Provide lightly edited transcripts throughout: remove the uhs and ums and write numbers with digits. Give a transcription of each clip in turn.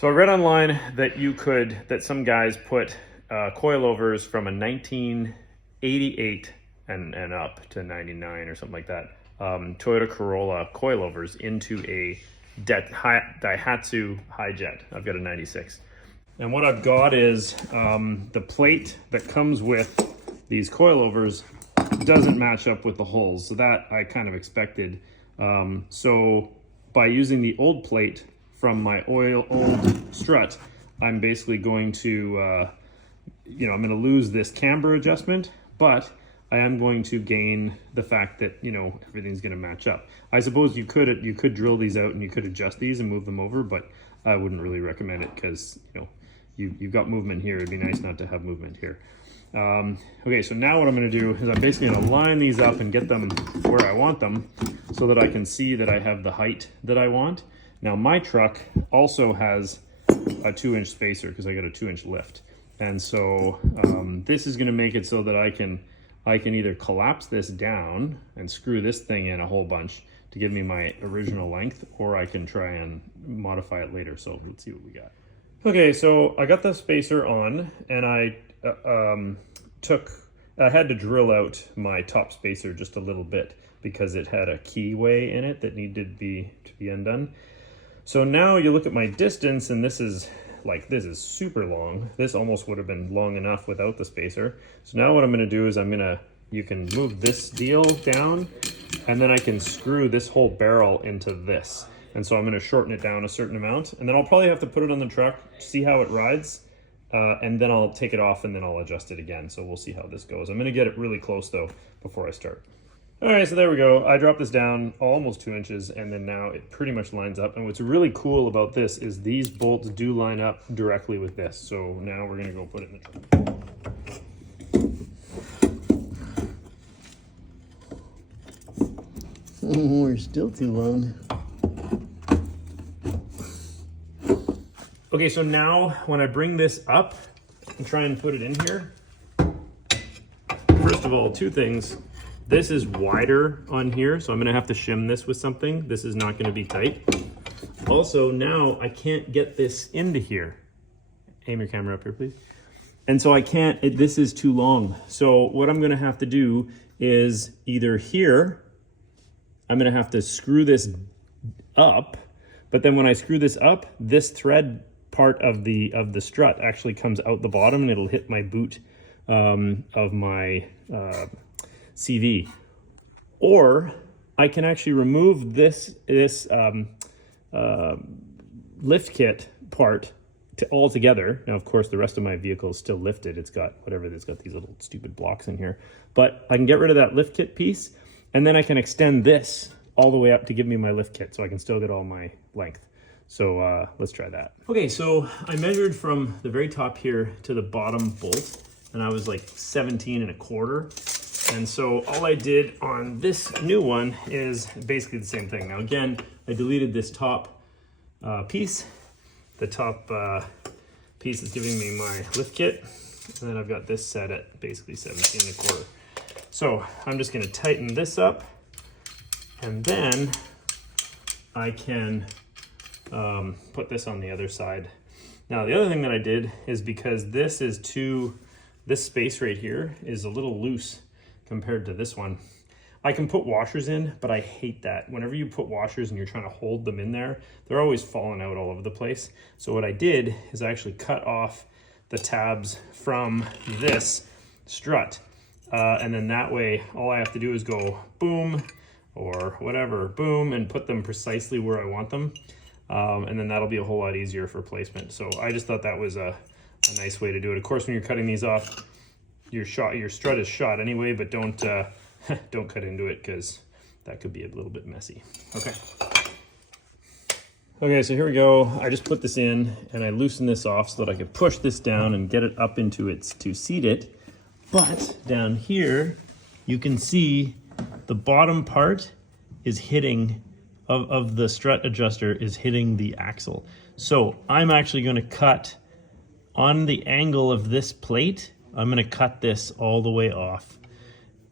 So I read online that some guys put coilovers from a 1988 and up to 99 or something like that, Toyota Corolla coilovers into a Daihatsu Hijet. I've got a 96. And what I've got is the plate that comes with these coilovers doesn't match up with the holes. So that I kind of expected. So by using the old plate from my old strut, I'm basically going to, I'm going to lose this camber adjustment, but I am going to gain the fact that, everything's going to match up. I suppose you could drill these out and you could adjust these and move them over, but I wouldn't really recommend it because, you've got movement here. It'd be nice not to have movement here. Okay, so now what I'm going to do is I'm basically going to line these up and get them where I want them so that I can see that I have the height that I want. Now my truck also has a 2-inch spacer because I got a 2-inch lift. And so this is going to make it so that I can either collapse this down and screw this thing in a whole bunch to give me my original length, or I can try and modify it later. So let's see what we got. Okay, so I got the spacer on, and I had to drill out my top spacer just a little bit because it had a keyway in it that needed to be undone. So now you look at my distance, and this is super long. This almost would have been long enough without the spacer. So now what I'm going to do is you can move this deal down, and then I can screw this whole barrel into this. And so I'm going to shorten it down a certain amount, and then I'll probably have to put it on the truck, see how it rides, and then I'll take it off and then I'll adjust it again. So we'll see how this goes. I'm going to get it really close though before I start. All right, so there we go. I dropped this down almost 2 inches, and then now it pretty much lines up. And what's really cool about this is these bolts do line up directly with this. So now we're gonna go put it in the truck. Oh, we're still too long. Okay, so now when I bring this up and try and put it in here, first of all, two things. This is wider on here, so I'm gonna have to shim this with something. This is not gonna be tight. Also, now I can't get this into here. Aim your camera up here, please. And so I can't, this is too long. So what I'm gonna have to do is either here, I'm gonna have to screw this up, but then when I screw this up, this thread part of the strut actually comes out the bottom and it'll hit my boot of my CV. Or I can actually remove this lift kit part altogether. Now, of course, the rest of my vehicle is still lifted. It's got these little stupid blocks in here. But I can get rid of that lift kit piece, and then I can extend this all the way up to give me my lift kit so I can still get all my length. So let's try that. Okay, so I measured from the very top here to the bottom bolt, and I was like 17.25. And so all I did on this new one is basically the same thing. Now again, I deleted this top piece. The top piece is giving me my lift kit. And then I've got this set at basically 17.25. So I'm just gonna tighten this up, and then I can put this on the other side. Now the other thing that I did is because this space right here is a little loose compared to this one. I can put washers in, but I hate that. Whenever you put washers and you're trying to hold them in there, they're always falling out all over the place. So what I did is I actually cut off the tabs from this strut. And then that way, all I have to do is go boom, or whatever, boom, and put them precisely where I want them. And then that'll be a whole lot easier for placement. So I just thought that was a nice way to do it. Of course, when you're cutting these off, your strut is shot anyway, but don't cut into it because that could be a little bit messy. Okay, so here we go. I just put this in and I loosen this off so that I could push this down and get it up into to seat it. But down here, you can see the bottom part is hitting of the strut adjuster is hitting the axle. So I'm actually going to cut on the angle of this plate. I'm going to cut this all the way off.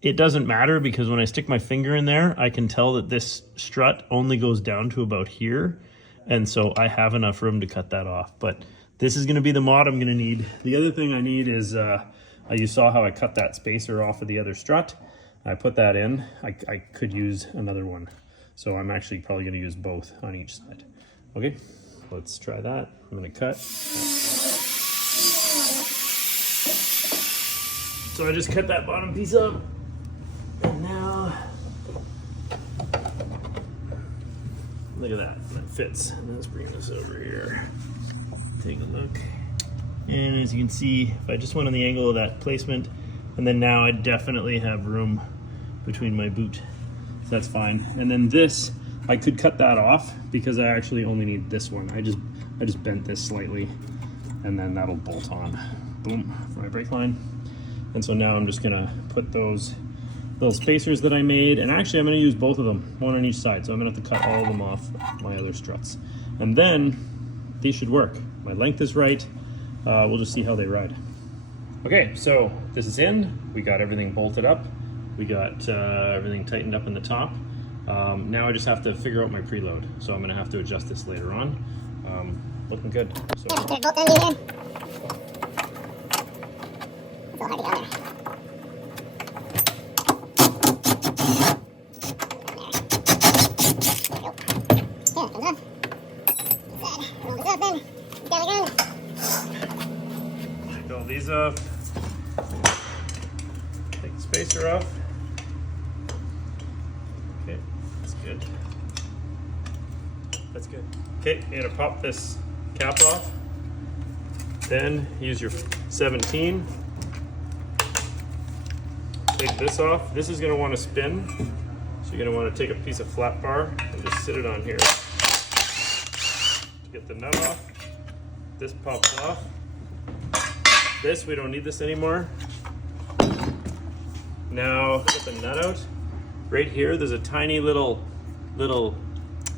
It doesn't matter because when I stick my finger in there, I can tell that this strut only goes down to about here. and so I have enough room to cut that off. But this is going to be the mod I'm going to need. The other thing I need is, you saw how I cut that spacer off of the other strut. I put that in. I could use another one. So I'm actually probably going to use both on each side. Okay, let's try that. I'm going to cut. So I just cut that bottom piece up. And now, look at that, that fits. And let's bring this over here. Take a look. And as you can see, if I just went on the angle of that placement, and then now I definitely have room between my boot. So that's fine. And then this, I could cut that off because I actually only need this one. I just bent this slightly, and then that'll bolt on. Boom, for my brake line. And so now I'm just gonna put those little spacers that I made, and actually I'm gonna use both of them, one on each side. So I'm gonna have to cut all of them off my other struts. And then these should work. My length is right. We'll just see how they ride. Okay, so this is in. We got everything bolted up. We got everything tightened up in the top. Now I just have to figure out my preload. So I'm gonna have to adjust this later on. Looking good. So, Bolt down here. It's a little hard to get on there. take all these off. Take the spacer off. Okay, that's good. That's good. Okay, you're gonna pop this cap off. Then use your 17. Take this off. This is gonna want to spin. So you're gonna want to take a piece of flat bar and just sit it on here. Get the nut off. This pops off. This, we don't need this anymore. Now get the nut out. Right here, there's a tiny little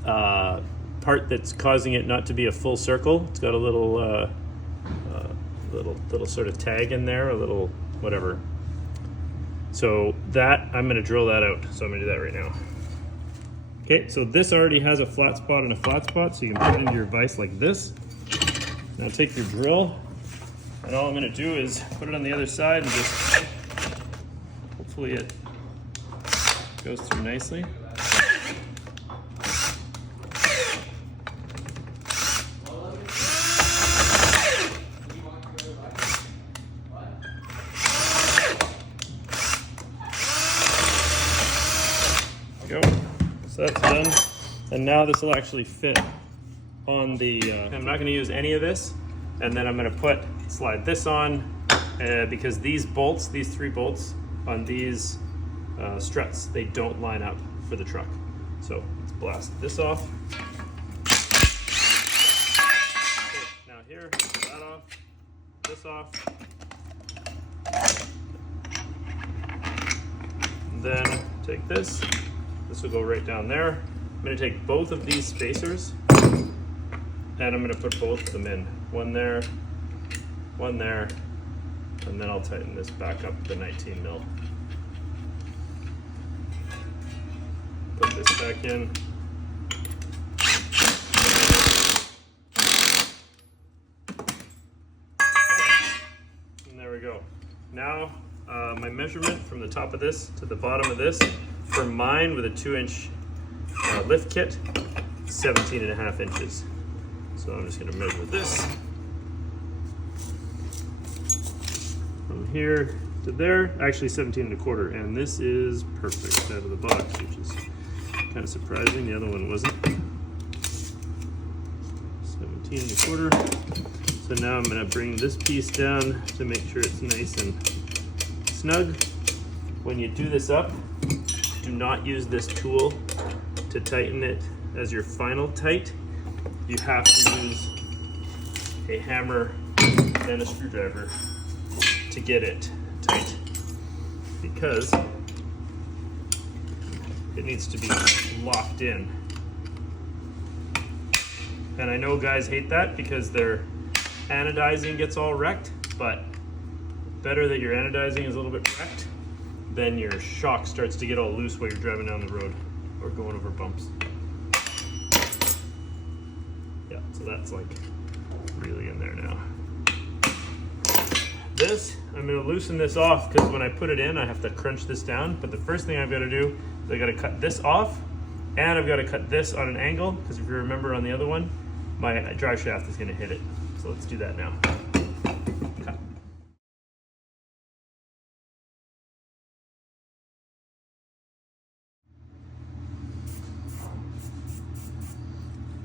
part that's causing it not to be a full circle. It's got a little sort of tag in there, a little whatever. So that, I'm gonna drill that out. So I'm gonna do that right now. Okay, so this already has a flat spot and a flat spot, so you can put it into your vise like this. Now take your drill, and all I'm gonna do is put it on the other side and just, hopefully it goes through nicely. Go. So that's done. And now this will actually fit on the, I'm not gonna use any of this. And then I'm gonna slide this on because these bolts, these 3 bolts on these struts, they don't line up for the truck. So let's blast this off. Okay, now here, that off, this off. And then take this. This will go right down there. I'm gonna take both of these spacers and I'm gonna put both of them in. One there, and then I'll tighten this back up to 19 mil. Put this back in. And there we go. Now, my measurement from the top of this to the bottom of this, for mine with a 2-inch lift kit, 17.5 inches. So I'm just gonna measure this from here to there, actually 17.25, and this is perfect out of the box, which is kind of surprising. The other one wasn't. 17.25. So now I'm gonna bring this piece down to make sure it's nice and snug. When you do this up, do not use this tool to tighten it as your final tight. You have to use a hammer and a screwdriver to get it tight because it needs to be locked in. And I know guys hate that because their anodizing gets all wrecked, but better that your anodizing is a little bit wrecked than your shock starts to get all loose while you're driving down the road or going over bumps. So that's like really in there now. This, I'm gonna loosen this off because when I put it in, I have to crunch this down. But the first thing I've got to do is I got to cut this off, and I've got to cut this on an angle because if you remember on the other one, my drive shaft is gonna hit it. So let's do that now. Cut.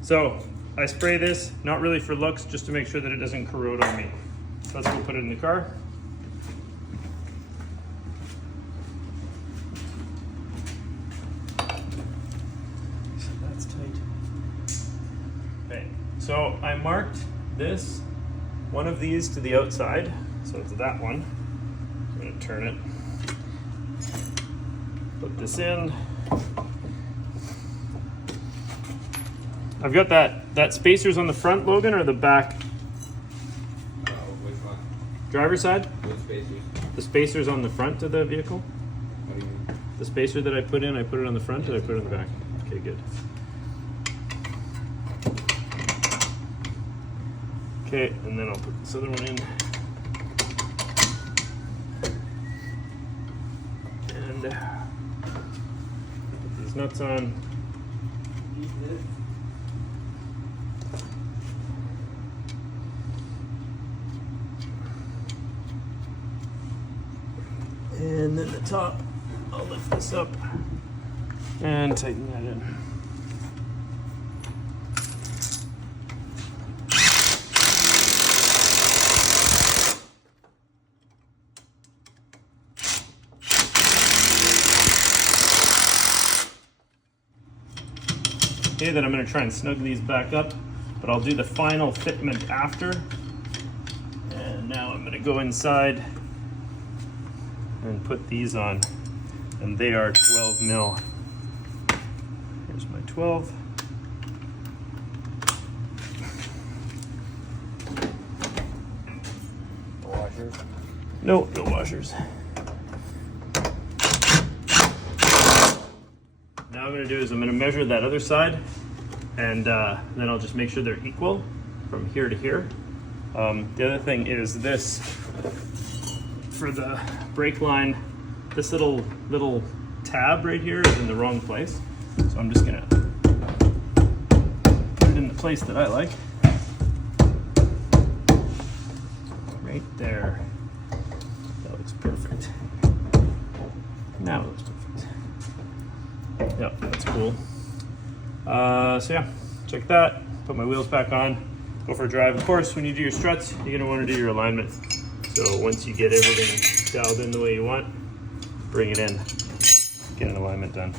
So I spray this, not really for looks, just to make sure that it doesn't corrode on me. So let's go put it in the car. So that's tight. Okay, so I marked this, one of these to the outside. So it's that one. I'm gonna turn it. Put this in. I've got that spacer's on the front, Logan, or the back? Which one? Driver's side? What spacers? The spacer's on the front of the vehicle? What do you mean? The spacer that I put in, I put it on the front or I put it on the back? Okay, good. Okay, and then I'll put this other one in. And put these nuts on. And then the top, I'll lift this up and tighten that in. Okay, then I'm going to try and snug these back up, but I'll do the final fitment after. And now I'm going to go inside and put these on, and they are 12 mil. Here's my 12. Washers? No washers. Now what I'm gonna do is I'm gonna measure that other side, and then I'll just make sure they're equal from here to here. The other thing is this, for the brake line, this little tab right here is in the wrong place. So I'm just gonna put it in the place that I like. Right there. That looks perfect. Now it looks perfect. Yep, that's cool. So yeah, check that. Put my wheels back on. Go for a drive. Of course, when you do your struts, you're gonna want to do your alignment. So once you get everything dialed in the way you want, bring it in, get an alignment done.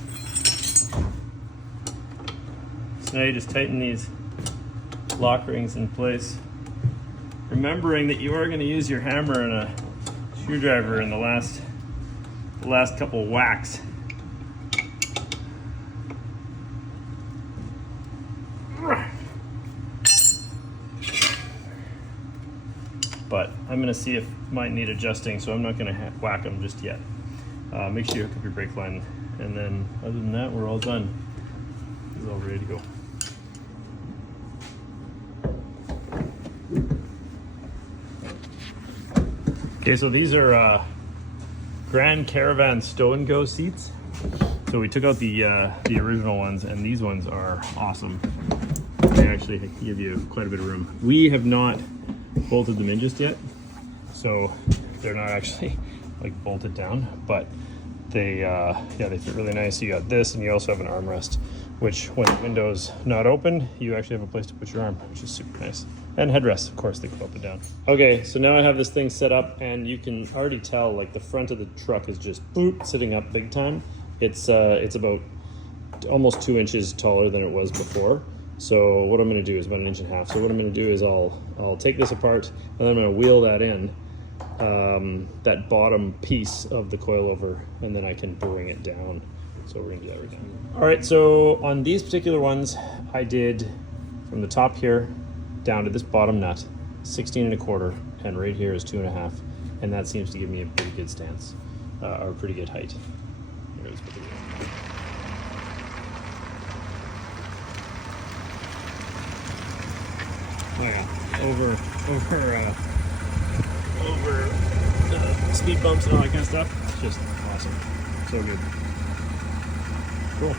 So now you just tighten these lock rings in place, remembering that you are going to use your hammer and a screwdriver in the last couple whacks. But I'm going to see if mine need adjusting, so I'm not going to whack them just yet. Make sure you hook up your brake line, and then other than that, we're all done. It's all ready to go. Okay, so these are Grand Caravan Stow and Go seats. So we took out the original ones, and these ones are awesome. They actually give you quite a bit of room. We have not bolted them in just yet, so they're not actually like bolted down, but they they fit really nice. You got this, and you also have an armrest, which when the window's not open, you actually have a place to put your arm, which is super nice. And headrests, of course, they go up and down. Okay, so now I have this thing set up, and you can already tell like the front of the truck is just boop, sitting up big time. It's about almost 2 inches taller than it was before. So what I'm going to do is about 1.5 inches. So what I'm going to do is I'll take this apart, and then I'm going to wheel that in, that bottom piece of the coilover, and then I can bring it down. So we're going to do that right now. All right, so on these particular ones, I did from the top here down to this bottom nut, 16.25, and right here is 2.5, and that seems to give me a pretty good stance, or a pretty good height. Here's what it is. Oh yeah, over speed bumps and all that kind of stuff. It's just awesome. So good. Cool.